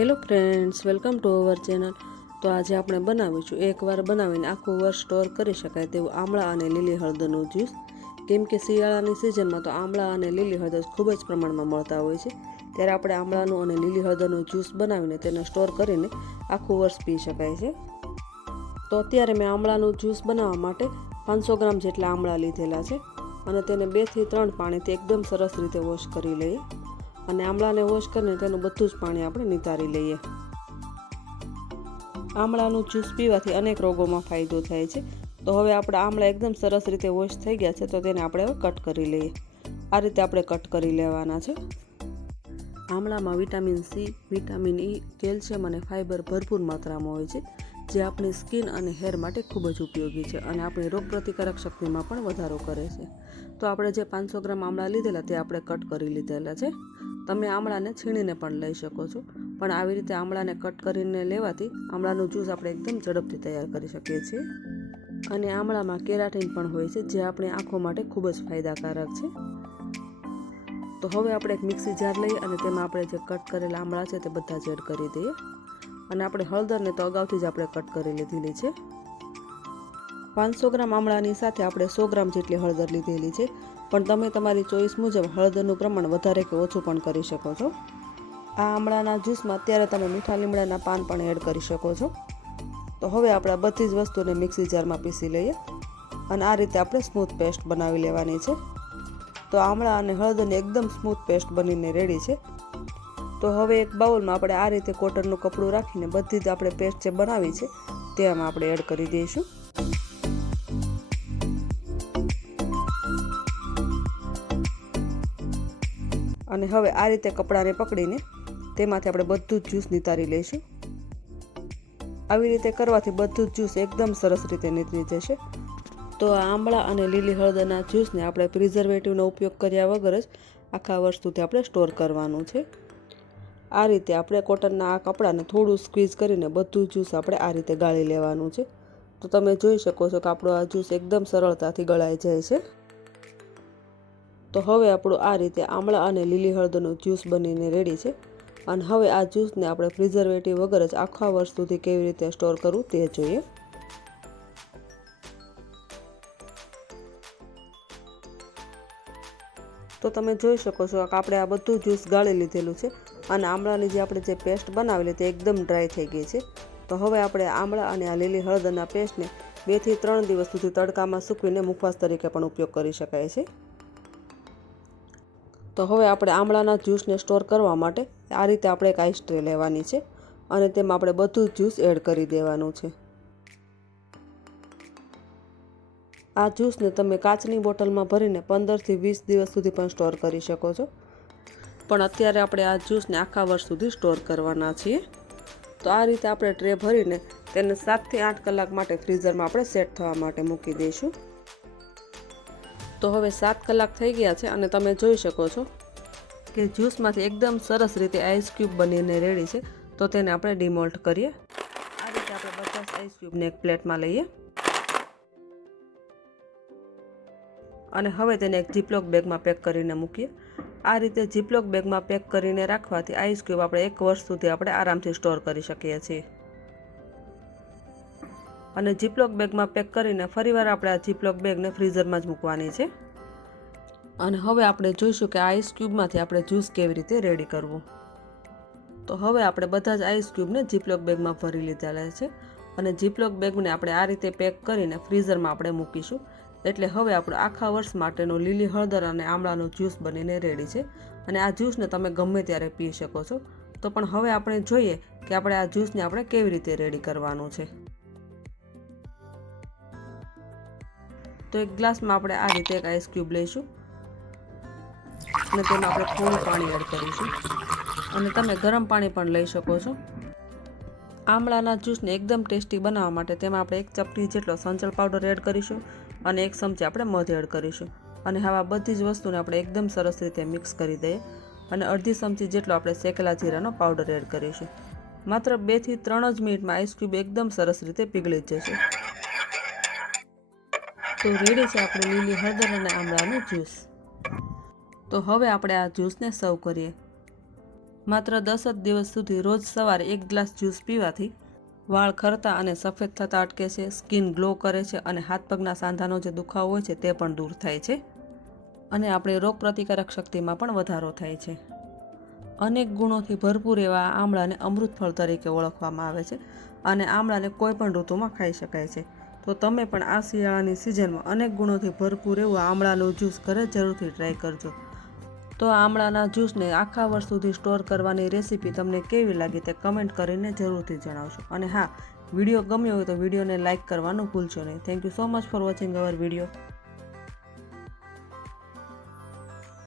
Hello friends welcome to our channel તો આજે આપણે બનાવીશું, એકવાર બનાવીને આખું વર્ષ સ્ટોર કરી શકાય તેવું આમળા અને લીલી હળદરનું જ્યુસ કેમ કે શિયાળાની સિઝનમાં તો આમળા અને લીલી હળદર ખૂબ જ પ્રમાણમાં મળતા હોય છે. ત્યારે આપણે આમળાનું અને લીલી હળદરનું જ્યુસ બનાવીને તેને સ્ટોર કરીને આખું વર્ષ પી શકાય છે. તો અત્યારે મેં આમળાનું જ્યુસ બનાવવા માટે પાંચસો ગ્રામ જેટલા આમળા લીધેલા છે. અને તેને બેથી ત્રણ પાણીથી એકદમ સરસ રીતે વોશ કરી લઈએ. અને આમળાને વોશ કરીને તેનું બધું જ પાણી આપણે નિતારી લઈએ. આમળાનું જ્યુસ પીવાથી અનેક રોગોમાં ફાયદો થાય છે. તો હવે આપણે આમળા એકદમ સરસ રીતે વોશ થઈ ગયા છે, તો તેને આપણે હવે કટ કરી લઈએ. આ રીતે આપણે કટ કરી લેવાના છે. આમળામાં vitamin C vitamin E calcium અને ફાઇબર ભરપૂર માત્રામાં હોય છે. જે આપણી સ્કિન અને હેર માટે ખૂબ જ ઉપયોગી છે અને આપણી રોગપ્રતિકારક શક્તિમાં પણ વધારો કરે છે. તો આપણે જે પાંચસો ગ્રામ આમળા લીધેલા તે આપણે કટ કરી લીધેલા છે. તમે આમળાને છીણીને પણ લઈ શકો છો. પણ આવી રીતે આમળાને કટ કરીને લેવાથી આમળાનું જ્યુસ આપણે એકદમ ઝડપથી તૈયાર કરી શકીએ છીએ. અને આમળામાં કેરાટીન પણ હોય છે, જે આપણી આંખો માટે ખૂબ જ ફાયદાકારક છે. તો હવે આપણે એક મિક્સી જાર લઈએ અને તેમાં આપણે જે કટ કરેલા આમળા છે તે બધા જ એડ કરી દઈએ. અને આપણે હળદરને તો અગાઉથી જ આપણે કટ કરી લીધેલી છે. પાંચસો ગ્રામ આમળાની સાથે આપણે સો ગ્રામ જેટલી હળદર લીધેલી છે. પણ તમે તમારી ચોઈસ મુજબ હળદરનું પ્રમાણ વધારે કે ઓછું પણ કરી શકો છો. આ આમળાના જ્યુસમાં અત્યારે તમે મીઠા લીમડાના પાન પણ એડ કરી શકો છો. તો હવે આપણે બધી જ વસ્તુને મિક્સી જારમાં પીસી લઈએ અને આ રીતે આપણે સ્મૂથ પેસ્ટ બનાવી લેવાની છે. તો આમળા અને હળદરની એકદમ સ્મૂથ પેસ્ટ બનીને રેડી છે. તો હવે એક બાઉલમાં આપણે આ રીતે કોટનનું કપડું રાખીને બધી જ આપણે પેસ્ટ જે બનાવી છે તે આમાં આપણે એડ કરી દઈશું. અને હવે આ રીતે કપડાને પકડીને તેમાંથી આપણે બધું જ જ્યુસ નિતારી લઈશું. આવી રીતે કરવાથી બધું જ જ્યુસ એકદમ સરસ રીતે નીતરી જશે. તો આ આંબળા અને લીલી હળદરના જ્યુસને આપણે પ્રિઝર્વેટિવનો ઉપયોગ કર્યા વગર જ આખા વર્ષ સુધી આપણે સ્ટોર કરવાનું છે. આ રીતે આપણે કોટનના આ કપડાને થોડું સ્ક્વીઝ કરીને બધું જ્યુસ આપણે આ રીતે ગાળી લેવાનું છે. તો તમે જોઈ શકો છો કે આપણો આ જ્યુસ એકદમ સરળતાથી ગળાઈ જાય છે. તો હવે આપણું આ રીતે આમળા અને લીલી હળદરનું જ્યુસ બનીને રેડી છે. અને હવે આ જ્યુસને આપણે પ્રિઝર્વેટિવ વગર જ આખા વર્ષ સુધી કેવી રીતે સ્ટોર કરવું તે જોઈએ. તો તમે જોઈ શકો છો કે આપણે આ બધું જ્યુસ ગાળી લીધેલું છે. અને આમળાની જે આપણે જે પેસ્ટ બનાવેલી તે એકદમ ડ્રાય થઈ ગઈ છે. તો હવે આપણે આમળા અને આ લીલી હળદરના પેસ્ટને બેથી ત્રણ દિવસ સુધી તડકામાં સૂકવીને મુખવાસ તરીકે પણ ઉપયોગ કરી શકાય છે. તો હવે આપણે આમળાના જ્યુસને સ્ટોર કરવા માટે આ રીતે આપણે એક આઈસ ટ્રે લેવાની છે અને તેમાં આપણે બધું જ્યુસ એડ કરી દેવાનું છે. આ જ્યુસને તમે કાચની બોટલમાં ભરીને પંદરથી વીસ દિવસ સુધી પણ સ્ટોર કરી શકો છો. પણ અત્યારે આપણે આ જ્યુસને આખા વર્ષ સુધી સ્ટોર કરવાના છીએ. તો આ રીતે આપણે ટ્રે ભરીને તેને સાતથી આઠ કલાક માટે ફ્રીઝરમાં આપણે સેટ થવા માટે મૂકી દઈશું. તો હવે સાત કલાક થઈ ગયા છે અને તમે જોઈ શકો છો કે જ્યુસમાંથી એકદમ સરસ રીતે આઈસ ક્યુબ બનીને રેડી છે. તો તેને આપણે ડિમોલ્ટ કરીએ. આ રીતે આપણે પચાસ આઈસ ક્યુબને એક પ્લેટમાં લઈએ. અને હવે તેને એક જીપલોક બેગમાં પેક કરીને મૂકીએ. આ રીતે જીપલોક બેગમાં પેક કરીને રાખવાથી આઈસ ક્યુબ આપણે એક વર્ષ સુધી આપણે આરામથી સ્ટોર કરી શકીએ છીએ. અને જીપલોક બેગમાં પેક કરીને ફરીવાર આપણે આ જીપલોક બેગને ફ્રીઝરમાં જ મૂકવાની છે. અને હવે આપણે જોઈશું કે આઈસ ક્યુબમાંથી આપણે જ્યુસ કેવી રીતે રેડી કરવું. તો હવે આપણે બધા જ આઈસ ક્યુબને જીપલોક બેગમાં ભરી લીધેલા છે. અને જીપલોક બેગને આપણે આ રીતે પેક કરીને ફ્રીઝરમાં આપણે મૂકીશું. એટલે હવે આપણે આખા વર્ષ માટેનો લીલી હળદર અને આમળાનું જ્યુસ બનીને રેડી છે. અને આ જ્યુસને તમે ગમે ત્યારે પી શકો છો. તો પણ હવે આપણે જોઈએ કે આપણે આ જ્યુસને આપણે કેવી રીતે રેડી કરવાનું છે. તો એક ગ્લાસમાં આપણે આ રીતે એક આઈસ ક્યુબ લઈશું. અને તેમાં આપણે થોડું પાણી એડ કરીશું. અને તમે ગરમ પાણી પણ લઈ શકો છો. આમળાના જ્યુસને એકદમ ટેસ્ટી બનાવવા માટે તેમાં આપણે એક ચપટી જેટલો સંચળ પાવડર એડ કરીશું અને એક ચમચી આપણે મધ એડ કરીશું. અને હવે બધી જ વસ્તુને આપણે એકદમ સરસ રીતે મિક્સ કરી દઈએ અને અડધી ચમચી જેટલો આપણે શેકેલા જીરાનો પાવડર એડ કરીશું. માત્ર બેથી ત્રણ જ મિનિટમાં આઈસ ક્યુબ એકદમ સરસ રીતે પીગળી જશે. તો રેડી છે આપણે લીલી હળદર અને આમળાનું જ્યુસ. તો હવે આપણે આ જ્યુસને સર્વ કરીએ. માત્ર દસ જ દિવસ સુધી રોજ સવારે એક ગ્લાસ જ્યુસ પીવાથી વાળ ખરતા અને સફેદ થતા અટકે છે, સ્કિન ગ્લો કરે છે અને હાથ પગના સાંધાનો જે દુખાવો હોય છે તે પણ દૂર થાય છે. અને આપણી રોગપ્રતિકારક શક્તિમાં પણ વધારો થાય છે. અનેક ગુણોથી ભરપૂર એવા આમળાને અમૃત ફળ તરીકે ઓળખવામાં આવે છે અને આમળાને કોઈ પણ ઋતુમાં ખાઈ શકાય છે. તો તમે પણ આ શિયાળાની સિઝનમાં અનેક ગુણોથી ભરપૂર એવું આમળાનું જ્યુસ ઘરે જરૂરથી ટ્રાય કરજો. તો આમળાના જ્યુસને આખા વર્ષ સુધી સ્ટોર કરવાની રેસીપી તમને કેવી લાગી તે કમેન્ટ કરીને જરૂરથી જણાવશો. અને હા, વીડિયો ગમ્યો હોય તો વિડીયોને લાઇક કરવાનું ભૂલશો નહીં. Thank you so much for watching our video